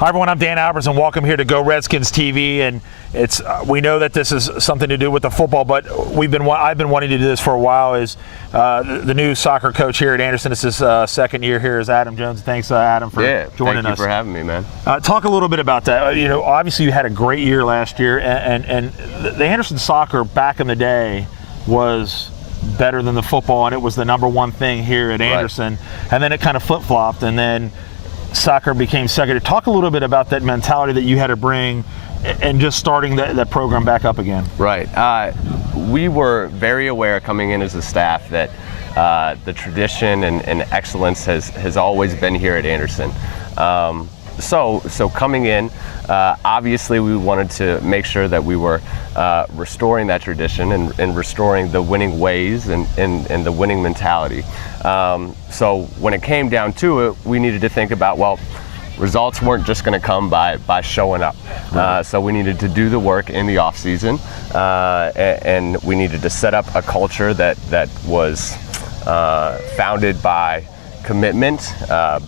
Hi everyone, I'm Dan Albers and welcome here to Go Redskins TV. And it's we know that this is something to do with the football, but I've been wanting to do this for a while. Is the new soccer coach here at Anderson? This is second year here is Adam Jones. Thanks, Adam, for joining us. Thank you for having me, man. Talk a little bit about that. You know, obviously you had a great year last year, and the Anderson soccer back in the day was better than the football, and it was the number one thing here at Anderson. Right. And then it kind of flip-flopped, and then soccer became secondary. Talk a little bit about that mentality that you had to bring and just starting that program back up again. Right. We were very aware coming in as a staff that the tradition and excellence has always been here at Anderson. So coming in, obviously we wanted to make sure that we were restoring that tradition and restoring the winning ways and the winning mentality. So when it came down to it, we needed to think about, well, results weren't just going to come by showing up. So we needed to do the work in the off season, and we needed to set up a culture that was founded by commitment,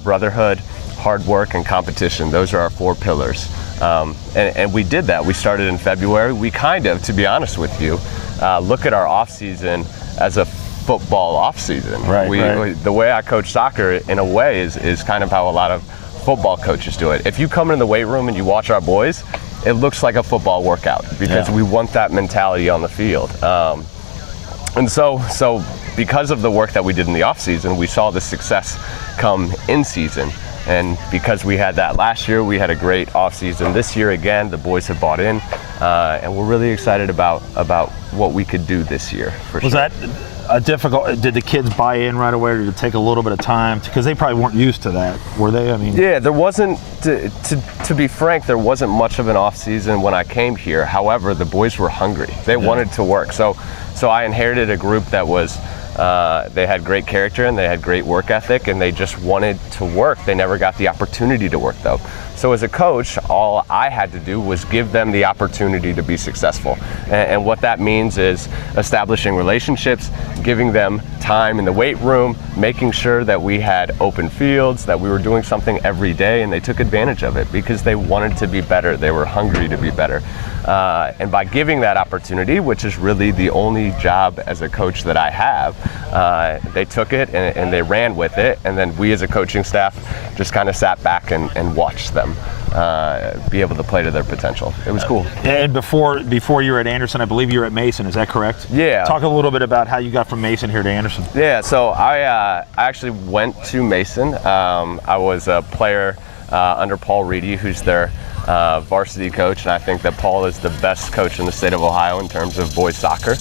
brotherhood, hard work, and competition. Those are our four pillars. And we did that. We started in February. We kind of, to be honest with you, look at our off season as a football off season. Right. The way I coach soccer, in a way, is kind of how a lot of football coaches do it. If you come in the weight room and you watch our boys, it looks like a football workout because we want that mentality on the field. And so because of the work that we did in the off season, we saw the success come in season. And because we had that last year, we had a great off season. This year, again, the boys have bought in, and we're really excited about what we could do this year. Was that difficult? Did the kids buy in right away, or did it take a little bit of time? Because they probably weren't used to that, were they? I mean, yeah, there wasn't. To be frank, there wasn't much of an off season when I came here. However, the boys were hungry. They wanted to work. So I inherited a group that was. They had great character and they had great work ethic, and they just wanted to work. They never got the opportunity to work, though. So as a coach, all I had to do was give them the opportunity to be successful. And what that means is establishing relationships, giving them time in the weight room, making sure that we had open fields, that we were doing something every day, and they took advantage of it because they wanted to be better. They were hungry to be better. And by giving that opportunity, which is really the only job as a coach that I have, they took it and they ran with it. And then we as a coaching staff just kind of sat back and watched them be able to play to their potential. It was cool. And before you were at Anderson, I believe you were at Mason. Is that correct? Yeah. Talk a little bit about how you got from Mason here to Anderson. Yeah, so I actually went to Mason. I was a player under Paul Reedy, who's their varsity coach, and I think that Paul is the best coach in the state of Ohio in terms of boys soccer.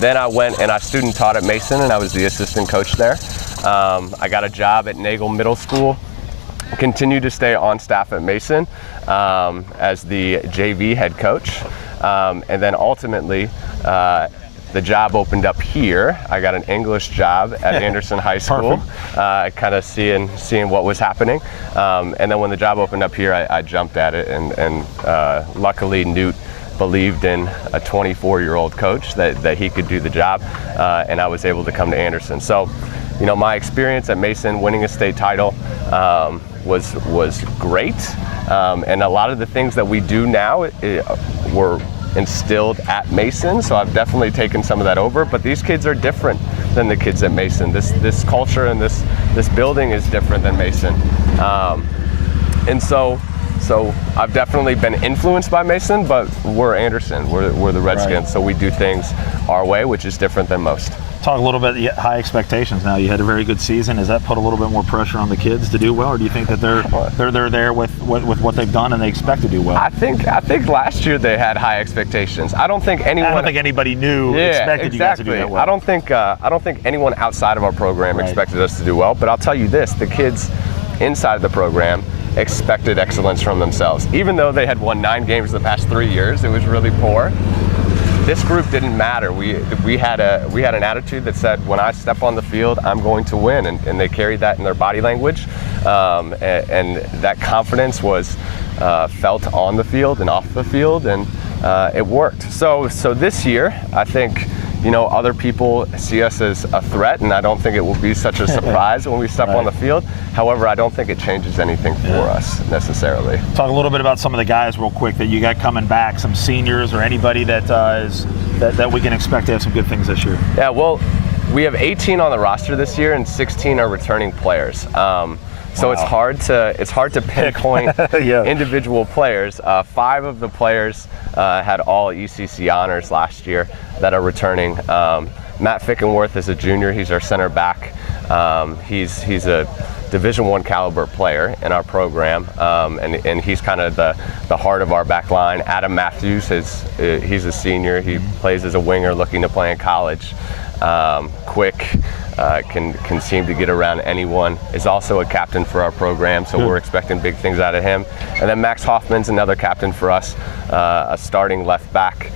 Then I went and I student taught at Mason, and I was the assistant coach there. I got a job at Nagel Middle School, continued to stay on staff at Mason as the JV head coach, and then ultimately the job opened up here. I got an English job at Anderson High School, kind of seeing what was happening. And then when the job opened up here, I jumped at it, and luckily Newt believed in a 24-year-old coach that he could do the job, and I was able to come to Anderson. So, you know, my experience at Mason, winning a state title, was great, and a lot of the things that we do now were instilled at Mason, so I've definitely taken some of that over. But these kids are different than the kids at Mason. This culture and this building is different than Mason, and so I've definitely been influenced by Mason. But we're Anderson, we're the Redskins, so we do things our way, which is different than most. Talk a little bit high expectations now. You had a very good season. Has that put a little bit more pressure on the kids to do well, or do you think that they're there with what they've done and they expect to do well? I think last year they had high expectations. I don't think anybody knew expected you guys to do that well. I don't think anyone outside of our program expected us to do well. But I'll tell you this: the kids inside the program expected excellence from themselves. Even though they had won 9 games the past 3 years, it was really poor. This group didn't matter. We had an attitude that said, when I step on the field, I'm going to win, and they carried that in their body language, and that confidence was felt on the field and off the field, and it worked. So this year, I think, other people see us as a threat, and I don't think it will be such a surprise when we step on the field. However, I don't think it changes anything for us necessarily. Talk a little bit about some of the guys real quick that you got coming back, some seniors or anybody that that we can expect to have some good things this year. Yeah, well, we have 18 on the roster this year, and 16 are returning players. So it's hard to pinpoint individual players. 5 of the players had all ECC honors last year that are returning. Matt Fickenworth is a junior. He's our center back. He's a Division I caliber player in our program, and he's kind of the heart of our back line. Adam Matthews he's a senior. He plays as a winger looking to play in college. Quick, can seem to get around anyone, is also a captain for our program, so we're expecting big things out of him. And then Max Hoffman's another captain for us, a starting left back,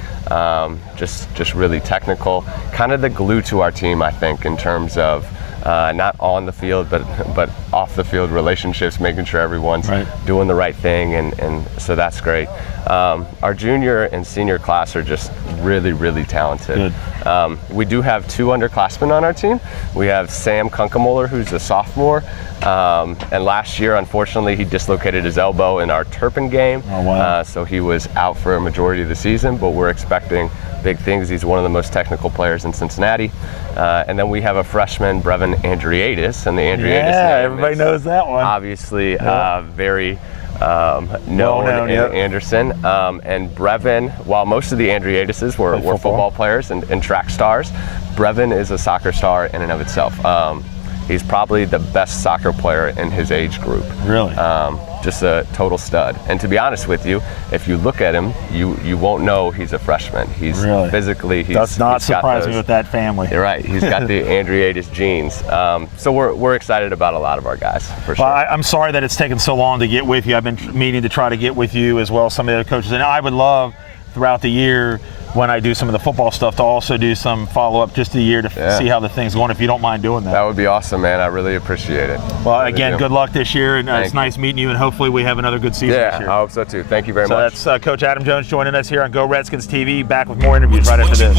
just really technical, kind of the glue to our team, I think, in terms of not on the field, but off the field relationships, making sure everyone's doing the right thing, and so that's great. Our junior and senior class are just really, really talented. We do have 2 underclassmen on our team. We have Sam Kunkemuller, who's a sophomore, and last year, unfortunately, he dislocated his elbow in our Turpin game. So he was out for a majority of the season, but we're expecting big things. He's one of the most technical players in Cincinnati. And then we have a freshman, Brevin Andreadis, and the Andreadis name everybody knows that one. Obviously, very known in Anderson. And Brevin, while most of the Andreadises were football players and track stars, Brevin is a soccer star in and of itself. He's probably the best soccer player in his age group. Really? Just a total stud. And to be honest with you, if you look at him, you won't know he's a freshman. He's physically, does not surprise me with that family. You're right. He's got the Andreadis genes. So we're excited about a lot of our guys, for sure. Well, I'm sorry that it's taken so long to get with you. I've been meaning to try to get with you as well as some of the other coaches. And I would love throughout the year, when I do some of the football stuff, to also do some follow-up just a year to see how the thing's going, if you don't mind doing that. That would be awesome, man. I really appreciate it. Well, again, good luck this year, and it's nice meeting you, and hopefully we have another good season this year. I hope so too. Thank you very much. So that's Coach Adam Jones joining us here on Go Redskins TV. Back with more interviews right after this.